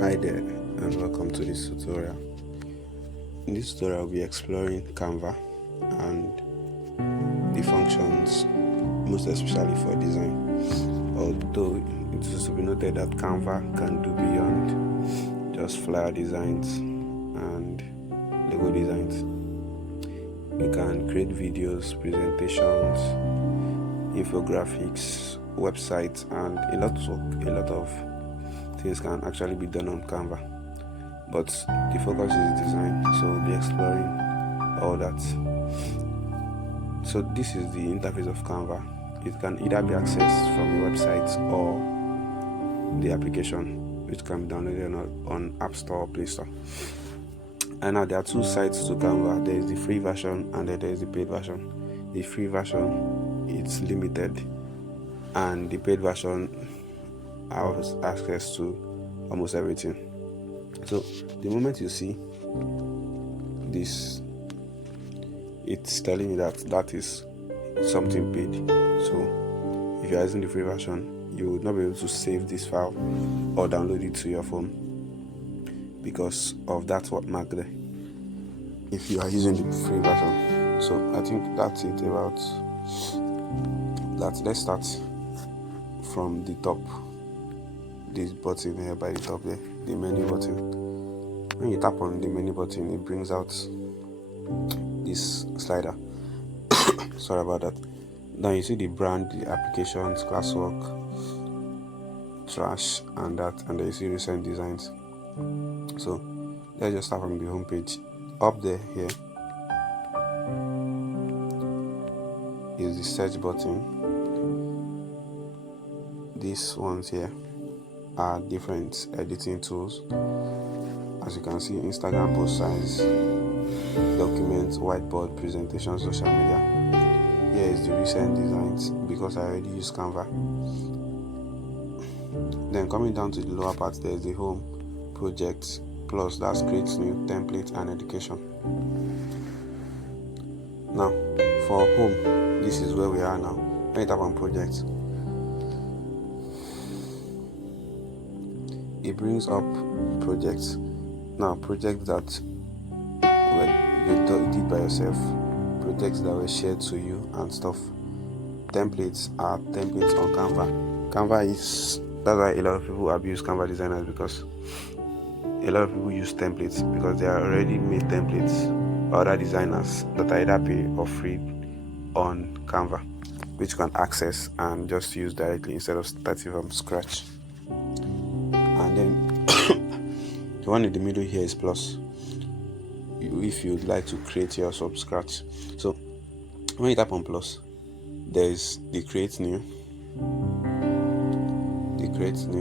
Hi there and welcome to this tutorial. In this tutorial, we'll be exploring Canva and the functions, most especially for design. Although it is to be noted that Canva can do beyond just flyer designs and logo designs. You can create videos, presentations, infographics, websites, and a lot of things can actually be done on Canva. But the focus is design, so we'll be exploring all that. So this is the interface of Canva. It can either be accessed from your website or the application, which can be downloaded on App Store or Play Store. And now there are two sides to Canva. There is the free version and then there is the paid version. The free version, it's limited, and the paid version has access to almost everything. So the moment you see this, it's telling you that is something paid. So if you are using the free version, you would not be able to save this file or download it to your phone because of that watermark there if you are using the free version. So I think that's it about that. Let's start from the top. This button here by the top there, the menu button. When you tap on the menu button, it brings out this slider. Sorry about that. Now you see the brand, the applications, classwork, trash, and that, and then you see recent designs. So let's just start from the home page. Up there here is the search button. These ones here are different editing tools. As you can see, Instagram post size, documents, whiteboard, presentation, social media. Here is the recent designs because I already use Canva. Then coming down to the lower part, there is the home, projects, plus that's create new, template, and education. Now for home, this is where we are now. When you tap on projects, it brings up projects. Now projects that you did by yourself, projects that were shared to you and stuff. Templates are templates on Canva. That's why a lot of people abuse Canva designers, because a lot of people use templates because they are already made templates by other designers that are either pay or free on Canva, which you can access and just use directly instead of starting from scratch. And then the one in the middle here is plus, if you'd like to create yours from scratch. So when you tap on plus, there's the create new,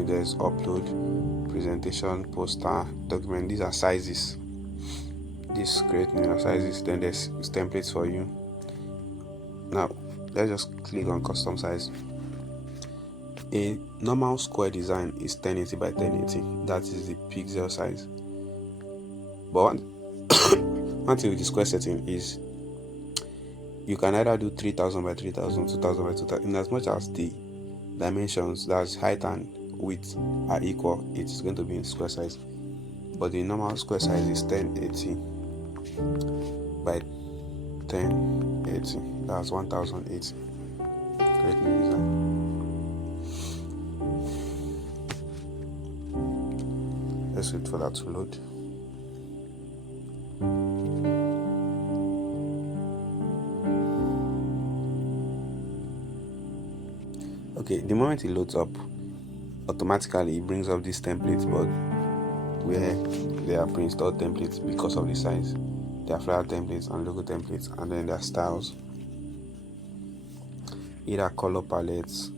there's upload, presentation, poster, document. These are sizes. This create new are sizes. Then there's templates for you. Now let's just click on custom size. A normal square design is 1080 by 1080. That is the pixel size. But one thing with the square setting is you can either do 3000 by 3000, 2000 by 2000. In as much as the dimensions, that's height and width, are equal, it's going to be in square size. But the normal square size is 1080 by 1080. That's 1080. Create new design. Let's wait for that to load. Okay, the moment it loads up, automatically it brings up these templates, but where they are pre-installed templates because of the size. There are flyer templates and logo templates, and then there are styles, either color palettes,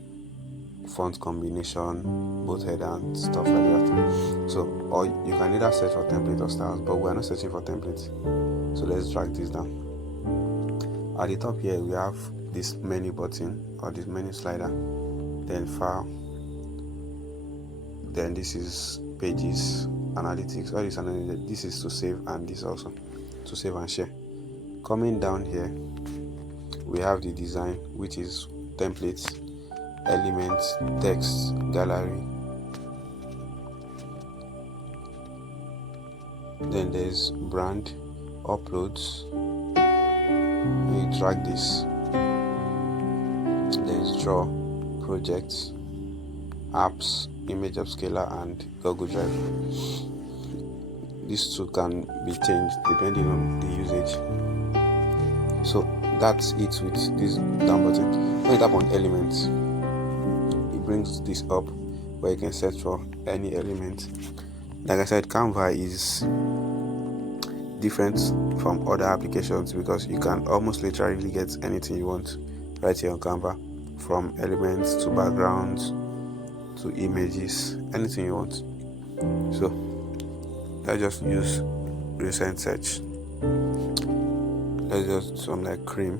font combination, both header and stuff like that. So, or you can either search for template or styles, but we are not searching for templates. So let's drag this down. At the top here, we have this menu button or this menu slider, then file, then this is pages, analytics, all this analytics. This is to save, and this also to save and share. Coming down here, we have the design, which is templates, elements, text, gallery, Then there's brand, uploads. You drag this. There's draw, projects, apps, image upscaler, and Google Drive. These two can be changed depending on the usage. So that's it with this down button. When you tap on elements, it brings this up where you can search for any element. Like I said, Canva is different from other applications because you can almost literally get anything you want right here on Canva, from elements to backgrounds to images, anything you want. So let's just use recent search. Let's just do something like cream.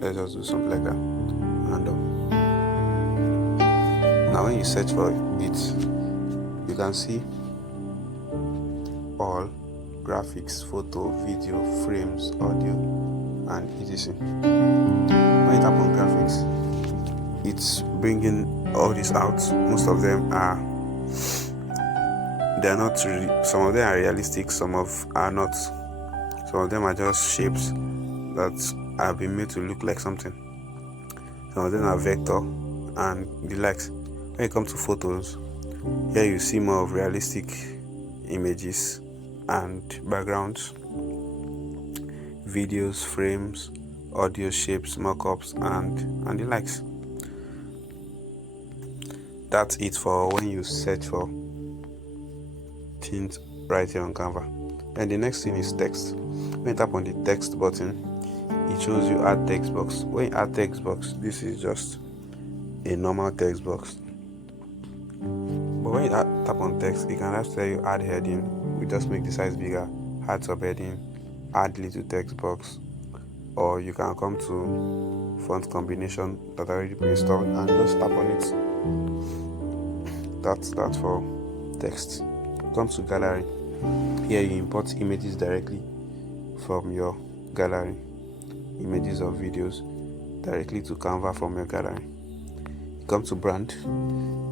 Let's just do something like that. And now when you search for it, you can see all graphics, photo, video, frames, audio, and etc. When you tap on graphics, it's bringing all this out. Most of them are, they're not really, some of them are realistic, some of are not. Some of them are just shapes that have been made to look like something. Some of them are vector and the likes. When it comes to photos, here you see more of realistic images and backgrounds, videos, frames, audio, shapes, mockups, and the likes. That's it for when you search for things right here on Canva. And the next thing is text. When you tap on the text button, it shows you add text box. When you add text box, this is just a normal text box. But when you tap on text, it can just tell you add heading. We just make the size bigger, add subheading, add little text box, or you can come to font combination that already pre-installed and just tap on it. That's that for text. Come to gallery. Here you import images directly from your gallery, images or videos directly to Canva from your gallery. You come to brand.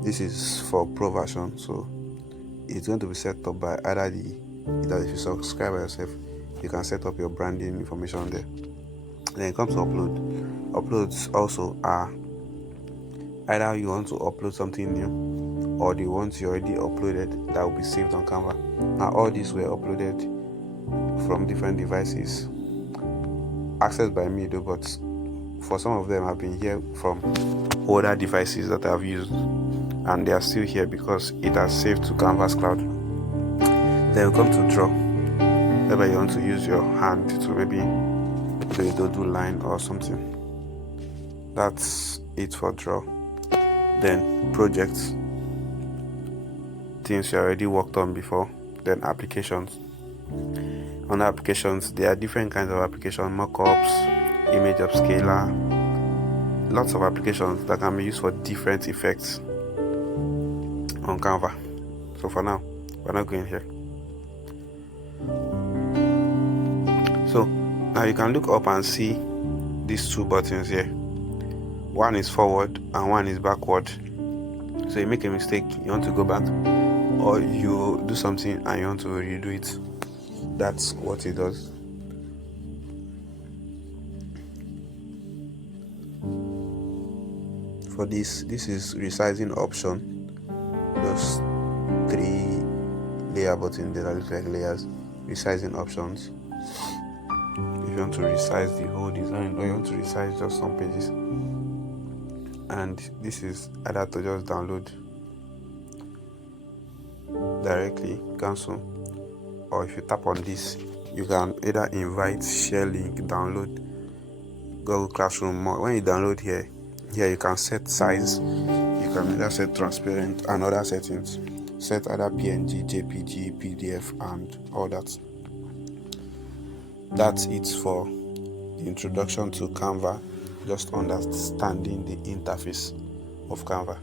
This is for pro version, so it's going to be set up by either if you subscribe by yourself, you can set up your branding information there. Then it comes to upload. Uploads also are either you want to upload something new or the ones you already uploaded that will be saved on Canva. Now all these were uploaded from different devices, accessed by me though, but for some of them I've been here from older devices that I've used, and they are still here because it has saved to Canvas cloud. Then we come to draw. Whether you want to use your hand to maybe do a doodle line or something. That's it for draw. Then projects, things you already worked on before. Then applications. On applications, there are different kinds of applications: mockups, image upscaler, lots of applications that can be used for different effects on Canva. So for now, we're not going here. So now you can look up and see these two buttons here. One is forward and one is backward. So you make a mistake, you want to go back, or you do something and you want to redo it. That's what it does. For this is resizing option. Those three layer buttons that look like layers, resizing options. If you want to resize the whole design or you want to resize just some pages. And this is either to just download directly, cancel, or if you tap on this, you can either invite, share link, download, Google Classroom more. When you download here you can set size. You can either set transparent and other settings. Set either PNG, JPG, PDF, and all that. That's it for the introduction to Canva, just understanding the interface of Canva.